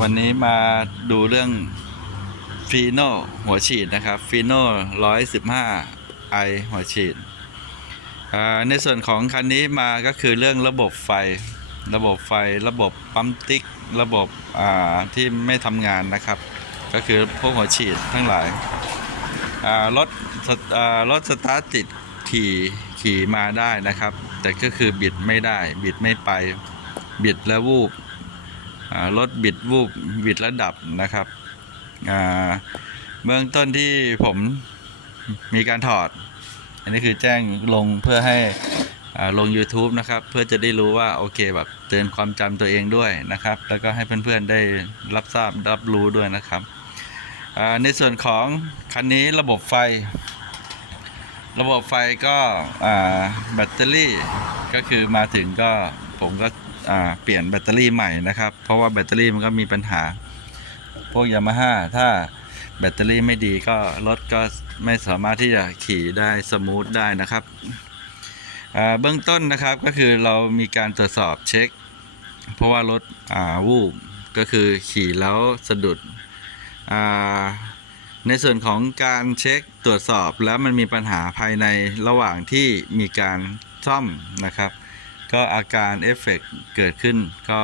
วันนี้มาดูเรื่องฟีโนหัวฉีดนะครับฟีโนร้อยสิบห้าไอหัวฉีด ในส่วนของคันนี้มาก็คือเรื่องระบบไฟ ระบบไฟ ระบบปั๊มติ๊ก ระบบที่ไม่ทำงานนะครับ ก็คือพวกหัวฉีดทั้งหลายรถรถสตาร์ทติดขี่ขี่มาได้นะครับ แต่ก็คือบิดไม่ได้ บิดไม่ไป บิดแล้ววูบ รถบิดวูบบิดแล้วดับนะครับเบื้องต้นที่ผมมีการถอด อันนี้คือแจ้งลงเพื่อให้ลง YouTube นะครับ เพื่อจะได้รู้ว่าโอเคแบบเตือนความจำตัวเองด้วยนะครับ แล้วก็ให้เพื่อนๆได้รับทราบรับรู้ด้วยนะครับ ในส่วนของคันนี้ระบบไฟ ระบบไฟก็แบตเตอรี่ก็คือมาถึงก็ผมก็ เปลี่ยนแบตเตอรี่ใหม่นะครับ เพราะว่าแบตเตอรี่มันก็มีปัญหา พวกยามาฮ่าถ้าแบตเตอรี่ไม่ดีก็รถก็ไม่สามารถที่จะขี่ได้สมูทได้นะครับเบื้องต้นนะครับก็คือเรามีการตรวจสอบเช็ค เพราะว่ารถวูบก็คือขี่แล้วสะดุดในส่วนของการเช็คตรวจสอบแล้วมันมีปัญหาภายในระหว่างที่มีการซ่อมนะครับ ก็อาการเอฟเฟกต์เกิดขึ้น ก็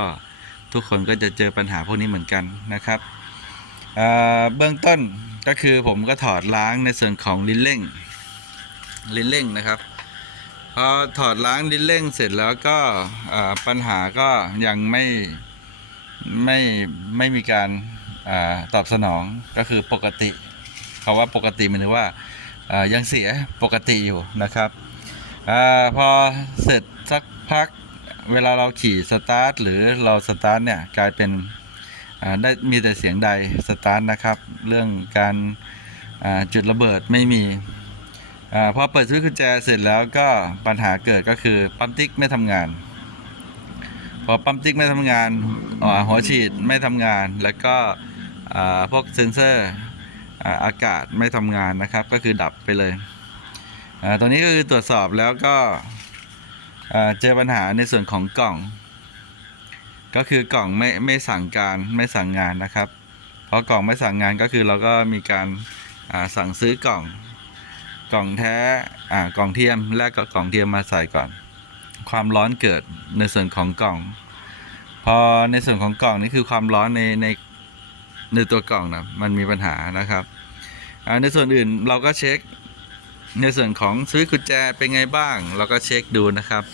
ทุกคนก็จะเจอปัญหาพวกนี้เหมือนกันนะครับเบื้องต้นก็คือผมก็ถอดล้างในส่วนของลิ้นเร่งลิ้นเร่งนะครับพอถอดล้างลิ้นเร่งเสร็จแล้วก็ปัญหาก็ยังไม่ไม่ไม่มีการอตอบสนองก็คือปกติคาว่าปกติหมายถึงว่ายังเสียปกติอยู่นะครับอพอเสร็จ พักเวลาเราขี่สตาร์ทหรือเราสตาร์ทเนี่ยกลายเป็นได้มีแต่เสียงใดสตาร์ทนะครับ เรื่องการจุดระเบิดไม่มีอพอเปิดสวิตช์กุญแจเสร็จแล้วก็ปัญหาเกิดก็คือปั๊มติ๊กไม่ทำงาน พอปั๊มติ๊กไม่ทำงานหัวฉีดไม่ทำงาน แล้วก็พวกเซ็นเซอร์อากาศไม่ทำงานนะครับ ก็คือดับไปเลยอตัวนี้ก็คือตรวจสอบแล้วก็ เจอปัญหาในส่วนของกล่อง ก็คือกล่องไม่ไม่สั่งการไม่สั่งงานนะครับ เพราะกล่องไม่สั่งงานก็คือเราก็มีการสั่งซื้อกล่องกล่องแท้กล่องเทียมแลกกับกล่องเทียมมาใส่ก่อน ความร้อนเกิดในส่วนของกล่อง พอในส่วนของกล่องนี่คือความร้อนในในในตัวกล่องนะมันมีปัญหานะครับในส่วนอื่นเราก็เช็ค ในส่วนของสวิตช์กุญแจเป็นไงบ้าง เราก็เช็คดูนะครับ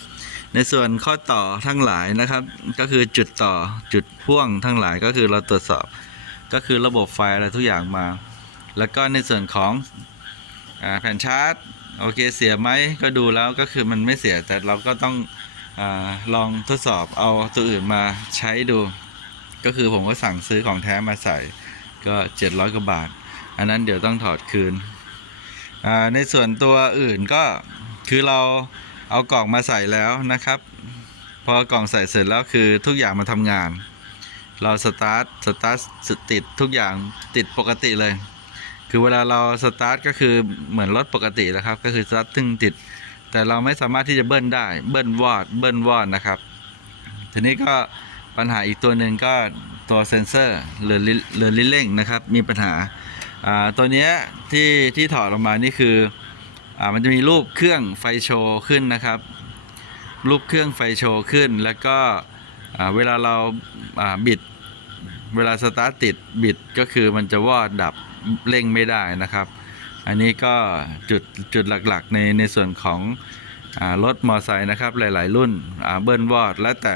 ในส่วนข้อต่อทั้งหลายนะครับ ก็คือจุดต่อจุดพ่วงทั้งหลายก็คือเราตรวจสอบ ก็คือระบบไฟอะไรทุกอย่างมา แล้วก็ในส่วนของอแผ่นชาร์จโอเคเสียไหมก็ดูแล้วก็คือมันไม่เสียแต่เราก็ต้องอลองทดสอบเอาตัวอื่นมาใช้ดู ก็คือผมก็สั่งซื้อของแท้มาใส่ก็ 700กว่าบาท อันนั้นเดี๋ยวต้องถอดคืน ในส่วนตัวอื่นก็คือเราเอากล่องมาใส่แล้วนะครับ พอกล่องใส่เสร็จแล้วคือทุกอย่างมาทำงาน เราสตาร์ทสตาร์ทติดทุกอย่างติดปกติเลย คือเวลาเราสตาร์ทก็คือเหมือนรถปกติแล้วครับ ก็คือสตาร์ทตึงติด แต่เราไม่สามารถที่จะเบิ้ลได้เบิ้ลวอดเบิ้ลวอดนะครับ ทีนี้ก็ปัญหาอีกตัวหนึ่งก็ตัวเซนเซอร์หรือหรือลิ้นเร่งนะครับ มีปัญหา อ่าตัวเนี้ยที่ที่ถอดออกมานี่คืออ่ามันจะมีรูปเครื่องไฟโชว์ขึ้นนะครับ รูปเครื่องไฟโชว์ขึ้น แล้วก็อ่าเวลาเราอ่าบิดเวลาสตาร์ทติดบิดก็คือมันจะวอดดับเร่งไม่ได้นะครับ อันนี้ก็จุดจุดหลักๆ ในในส่วนของรถมอไซค์นะครับหลาย ๆ รุ่นเบิ้ลวอด แล้วแต่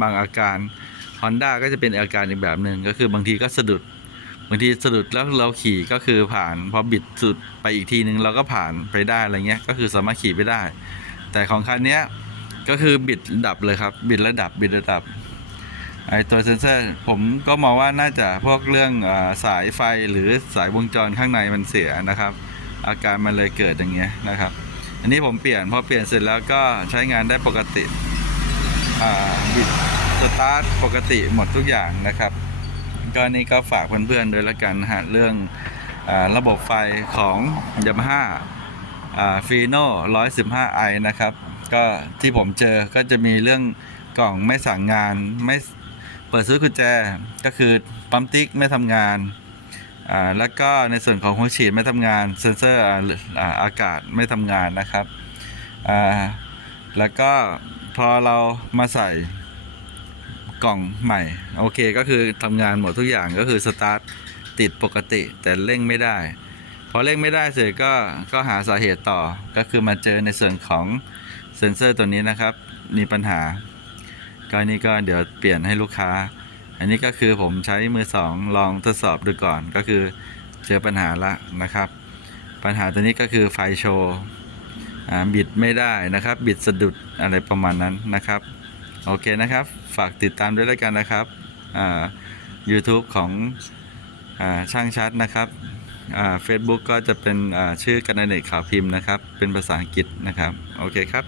บางอาการ Honda ก็จะเป็นอาการอีกแบบหนึ่งก็คือบางทีก็สะดุด บางทีสะดุดแล้วเราขี่ก็คือผ่านพอบิดสุดไปอีกทีนึงเราก็ผ่านไปได้อะไรเงี้ยก็คือสามารถขี่ไปได้ แต่ของคันเนี้ยก็คือบิดดับเลยครับ บิดแล้วดับบิดแล้วดับไอตัวเซนเซอร์ผมก็มองว่าน่าจะพวกเรื่องอสายไฟหรือสายวงจรข้างในมันเสียนะครับ อาการมันเลยเกิดอย่างเงี้ยนะครับ อันนี้ผมเปลี่ยนพอเปลี่ยนเสร็จแล้วก็ใช้งานได้ปกติบิดสตาร์ทปกติหมดทุกอย่างนะครับ ก็นี่ก็ฝากเพื่อนๆด้วยละกันนะฮะเรื่องอระบบไฟของ Yamaha ฟีโน่115 i นะครับ ก็ที่ผมเจอก็จะมีเรื่องกล่องไม่สั่งงานไม่เปิดซื้อกุญแจก็คือปั๊มติ๊กไม่ทำงานอ่าแล้วก็ในส่วนของหัวฉีดไม่ทำงานเซ็นเซอร์อาอ่าอากาศไม่ทำงานนะครับอ่าแล้วก็พอเรามาใส่ กล่องใหม่ โอเคก็คือทำงานหมดทุกอย่างก็คือสตาร์ทติดปกติแต่เร่งไม่ได้พอเร่งไม่ได้เสร็จก็ก็หาสาเหตุต่อก็คือมาเจอในส่วนของเซ็นเซอร์ตัวนี้นะครับ มีปัญหา ก็นี่ก็เดี๋ยวเปลี่ยนให้ลูกค้า อันนี้ก็คือผมใช้มือสองลองทดสอบดูก่อนก็คือเจอปัญหาละนะครับ ปัญหาตัวนี้ก็คือไฟโชว์บิดไม่ได้นะครับ บิดสะดุดอะไรประมาณนั้นนะครับ โอเคนะครับ ฝากติดตามด้วยแล้วกันนะครับยูทูบของอช่างชัดนะครับเฟซบุ๊กก็จะเป็นชื่อกันเนตข่าวพิมพ์นะครับ เป็นภาษาอังกฤษนะครับ โอเคครับ